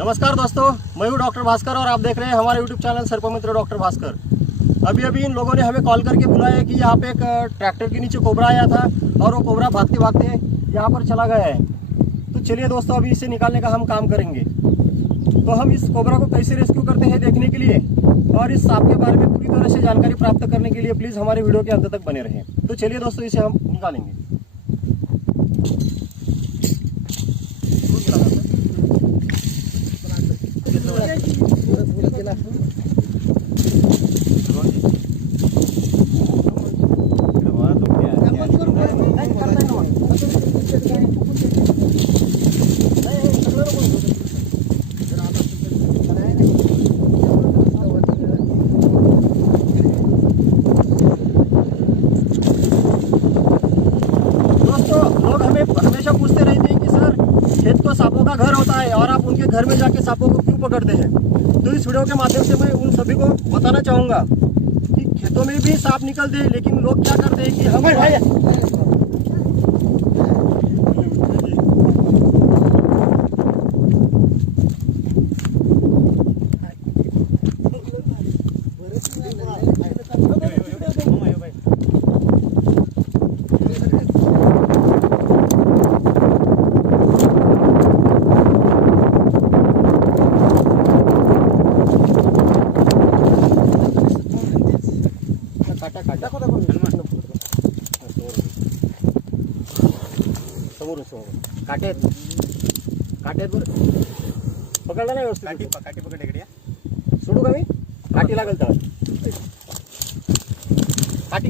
नमस्कार दोस्तों, मैं हूं डॉक्टर भास्कर और आप देख रहे हैं हमारे यूट्यूब चैनल सर्पमित्र डॉक्टर भास्कर। अभी इन लोगों ने हमें कॉल करके बुलाया कि यहाँ पे एक ट्रैक्टर के नीचे कोबरा आया था और वो कोबरा भागते भागते यहाँ पर चला गया है। तो चलिए दोस्तों, अभी इसे निकालने का हम काम करेंगे। तो हम इस कोबरा को कैसे रेस्क्यू करते हैं देखने के लिए और इस सांप के बारे में पूरी तरह से जानकारी प्राप्त करने के लिए प्लीज़ हमारे वीडियो के अंत तक बने रहें। तो चलिए दोस्तों, इसे हम निकालेंगे। हमेशा पूछते रहते हैं कि सर, खेत तो सांपों का घर होता है और आप उनके घर में जाके सांपों को क्यों पकड़ते हैं। तो इस वीडियो के माध्यम से मैं उन सभी को बताना चाहूँगा कि खेतों में भी सांप निकलते हैं, लेकिन लोग क्या करते हैं कि हम काटेत पकडला नाही व्यवस्थित। काठी पकड इकडे सोडू का मी? काठी लागल तर काठी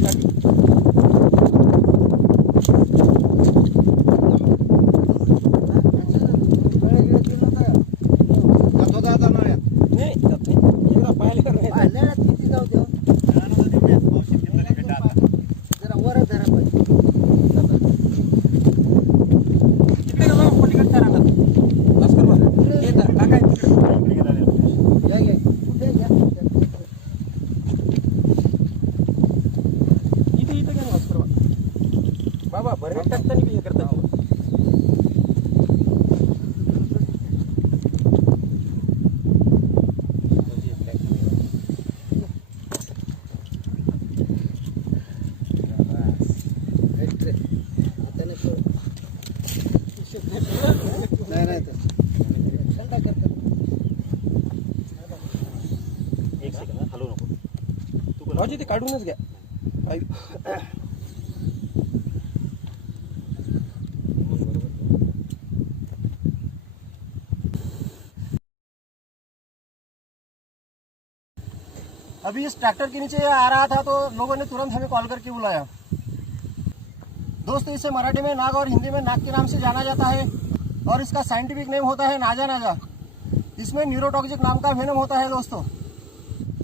बाबा बरे टाकताना बी हे करतात। एक सेकंड हलवू नको तू, भाऊजी ते काढूनच घ्या। अभी इस ट्रैक्टर के नीचे आ रहा था तो लोगों ने तुरंत हमें कॉल करके बुलाया। दोस्तों, इसे मराठी में नाग और हिंदी में नाग के नाम से जाना जाता है और इसका साइंटिफिक नेम होता है नाजा। इसमें न्यूरोटॉक्सिक नाम का वेनम होता है। दोस्तों,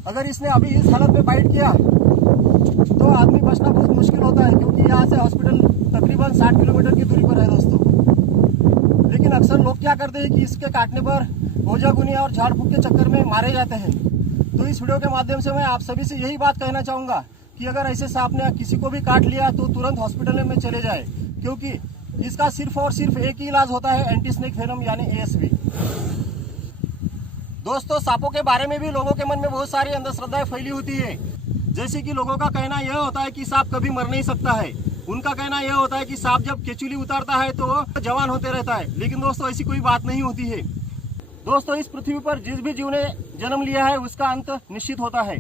अगर इसने अभी इस हालत में बाइट किया तो आदमी बचना बहुत मुश्किल होता है, क्योंकि यहाँ से हॉस्पिटल तकरीबन 60 किलोमीटर की दूरी पर है दोस्तों। लेकिन अक्सर लोग क्या करते हैं कि इसके काटने पर ओझा गुनी और झाड़ फूक के चक्कर में मारे जाते हैं। तो इस वीडियो के माध्यम से मैं आप सभी से यही बात कहना चाहूँगा कि अगर ऐसे सांप ने किसी को भी काट लिया तो तुरंत हॉस्पिटल में चले जाए, क्योंकि इसका सिर्फ और सिर्फ एक ही इलाज होता है, एंटी स्नेक वेनम यानी ASV। दोस्तों, सांपों के बारे में भी लोगों के मन में बहुत सारी अंधश्रद्धाएं फैली होती है। जैसे कि लोगों का कहना यह होता है कि सांप कभी मर नहीं सकता है। उनका कहना यह होता है कि सांप जब केचुली उतारता है तो वो जवान होते रहता है। लेकिन दोस्तों, ऐसी कोई बात नहीं होती है। दोस्तों, इस पृथ्वी पर जिस भी जीव ने जन्म लिया है उसका अंत निश्चित होता है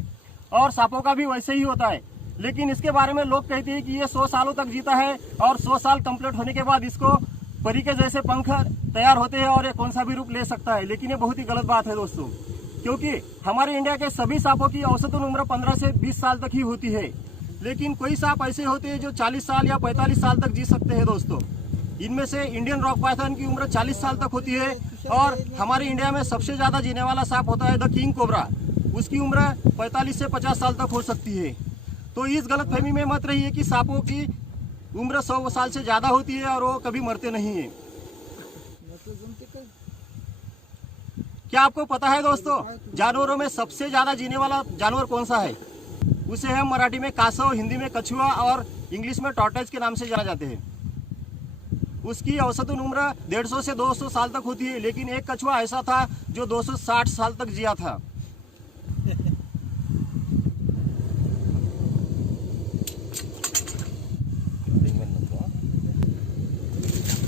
और सांपों का भी वैसे ही होता है। लेकिन इसके बारे में लोग कहते हैं कि ये 100 सालों तक जीता है और 100 साल कंप्लीट होने के बाद इसको परी के जैसे पंख तैयार होते हैं और ये कौन सा भी रूप ले सकता है। लेकिन ये बहुत ही गलत बात है दोस्तों, क्योंकि हमारे इंडिया के सभी सांपों की औसतन उम्र 15 से 20 साल तक ही होती है। लेकिन कोई सांप ऐसे होते हैं जो 40 साल या 45 साल तक जी सकते हैं। दोस्तों, इनमें से इंडियन रॉक पाइथन की उम्र 40 साल तक होती है और हमारे इंडिया में सबसे ज्यादा जीने वाला सांप होता है द किंग कोबरा। उसकी उम्र 45 से 50 साल तक हो सकती है। तो इस गलतफहमी में मत रहिए कि सांपों की उम्र 100 साल से ज्यादा होती है और वो कभी मरते नहीं है। क्या आपको पता है दोस्तों, जानवरों में सबसे ज्यादा जीने वाला जानवर कौन सा है? उसे हम मराठी में कासव, हिंदी में कछुआ और इंग्लिश में टॉर्टोइज के नाम से जाना जाते हैं। उसकी औसतन उम्र 150 से 200 साल तक होती है, लेकिन एक कछुआ ऐसा था जो 260 साल तक जिया था।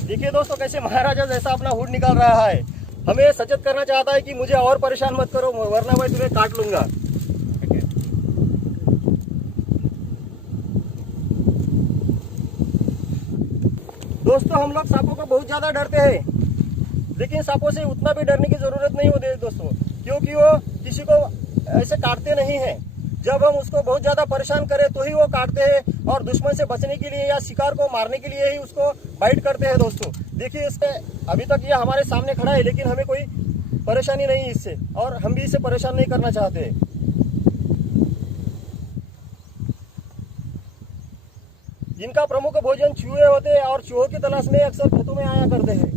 देखिए दोस्तों कैसे महाराजा जैसा अपना हुड निकाल रहा है। हमें सचेत करना चाहता है कि मुझे और परेशान मत करो, वरना मैं तुम्हें काट लूंगा। दोस्तों हम लोग सांपों को बहुत ज्यादा डरते हैं, लेकिन सांपों से उतना भी डरने की जरूरत नहीं होती है दोस्तों, क्योंकि वो किसी को ऐसे काटते नहीं हैं। जब हम उसको बहुत ज्यादा परेशान करें तो ही वो काटते हैं, और दुश्मन से बचने के लिए या शिकार को मारने के लिए ही उसको बाइट करते हैं दोस्तों। देखिए इसके अभी तक ये हमारे सामने खड़ा है, लेकिन हमें कोई परेशानी नहीं है इससे, और हम भी इसे परेशान नहीं करना चाहते। इनका प्रमुख भोजन चूहे होते हैं, और चूहों की तलाश में अक्सर खेतों में आया करते हैं।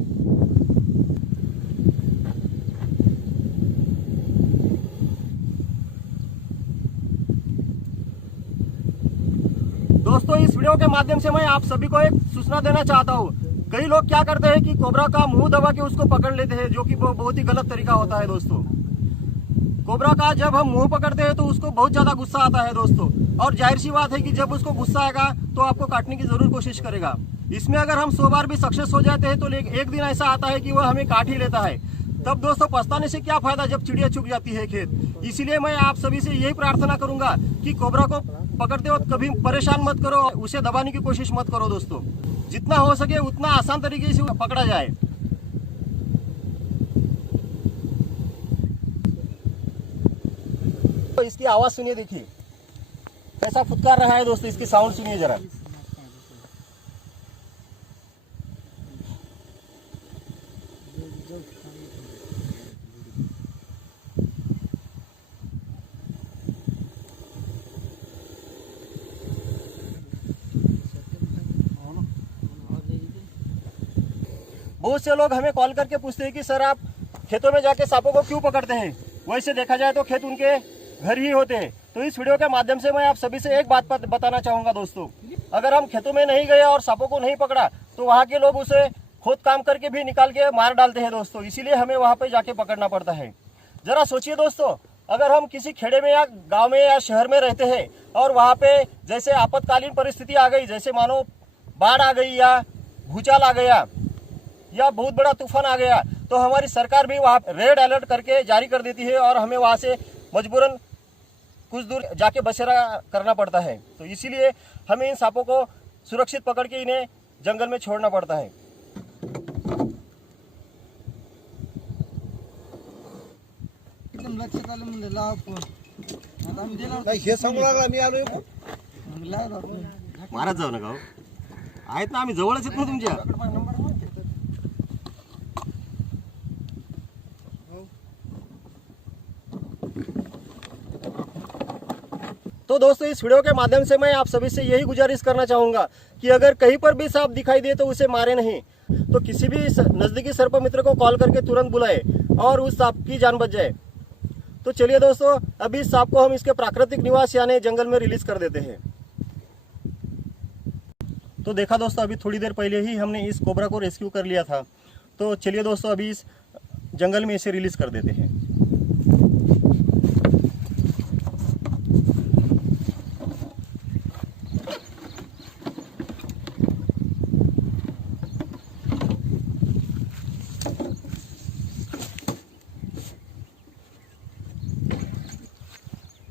दोस्तों इस वीडियो के माध्यम से मैं आप सभी को एक सूचना देना चाहता हूँ। कई लोग क्या करते हैं कि कोबरा का मुंह दबा के उसको पकड़ लेते हैं, जो कि बहुत ही गलत तरीका होता है दोस्तों। कोबरा का जब हम मुंह पकड़ते हैं तो उसको बहुत ज्यादा गुस्सा आता है दोस्तों, और जाहिर सी बात है कि जब उसको गुस्सा आएगा तो आपको काटने की जरूर कोशिश करेगा। इसमें अगर हम 100 बार भी सक्सेस हो जाते हैं तो एक दिन ऐसा आता है कि वह हमें काट ही लेता है। तब दोस्तों पछताने से क्या फायदा जब चिड़िया चुग जाती है खेत। इसीलिए मैं आप सभी से यही प्रार्थना करूंगा कि कोबरा को पकड़ते वक्त कभी परेशान मत करो, उसे दबाने की कोशिश मत करो दोस्तों। जितना हो सके उतना आसान तरीके से पकड़ा जाए। तो इसकी आवाज सुनिए, देखिए कैसा फुटकार रहा है दोस्तों, इसकी साउंड सुनिए जरा। बहुत से लोग हमें कॉल करके पूछते हैं कि सर आप खेतों में जाके सांपों को क्यों पकड़ते हैं। वैसे देखा जाए तो खेत उनके घर ही होते हैं। तो इस वीडियो के माध्यम से मैं आप सभी से एक बात बताना चाहूंगा दोस्तों, अगर हम खेतों में नहीं गए और सांपों को नहीं पकड़ा तो वहाँ के लोग उसे खुद काम करके भी निकाल के मार डालते हैं दोस्तों। इसीलिए हमें वहाँ पे जाके पकड़ना पड़ता है। जरा सोचिए दोस्तों, अगर हम किसी खेड़े में या गाँव में या शहर में रहते हैं और वहाँ पे जैसे आपातकालीन परिस्थिति आ गई, जैसे मानो बाढ़ आ गई या भूचाल आ गया या बहुत बड़ा तूफान आ गया, तो हमारी सरकार भी वहाँ रेड अलर्ट करके जारी कर देती है और हमें वहाँ से मजबूरन कुछ दूर जाके बसेरा करना पड़ता है। तो इसीलिए हमें इन सांपों को सुरक्षित पकड़ के इन्हें जंगल में छोड़ना पड़ता है। महाराज जाऊ नका, आहेत ना आम्ही जवळच येत ना तुमच्या। तो दोस्तों इस वीडियो के माध्यम से मैं आप सभी से यही गुजारिश करना चाहूंगा कि अगर कहीं पर भी सांप दिखाई दे तो उसे मारे नहीं, तो किसी भी नजदीकी सर्प मित्र को कॉल करके तुरंत बुलाए और उस सांप की जान बच जाए। तो चलिए दोस्तों, अभी इस सांप को हम इसके प्राकृतिक निवास यानी जंगल में रिलीज कर देते हैं। तो देखा दोस्तों, अभी थोड़ी देर पहले ही हमने इस कोबरा को रेस्क्यू कर लिया था। तो चलिए दोस्तों, अभी इस जंगल में इसे रिलीज कर देते हैं।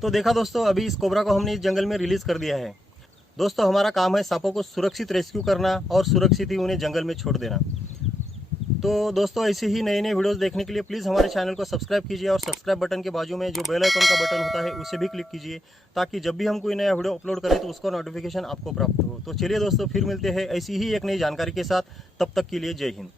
तो देखा दोस्तों, अभी इस कोबरा को हमने इस जंगल में रिलीज कर दिया है। दोस्तों हमारा काम है सांपों को सुरक्षित रेस्क्यू करना और सुरक्षित ही उन्हें जंगल में छोड़ देना। तो दोस्तों ऐसे ही नए नए वीडियोस देखने के लिए प्लीज़ हमारे चैनल को सब्सक्राइब कीजिए, और सब्सक्राइब बटन के बाजू में जो बेल आइकन का बटन होता है उसे भी क्लिक कीजिए, ताकि जब भी हम कोई नया वीडियो अपलोड करें तो उसका नोटिफिकेशन आपको प्राप्त हो। तो चलिए दोस्तों, फिर मिलते हैं ऐसी ही एक नई जानकारी के साथ। तब तक के लिए जय हिंद।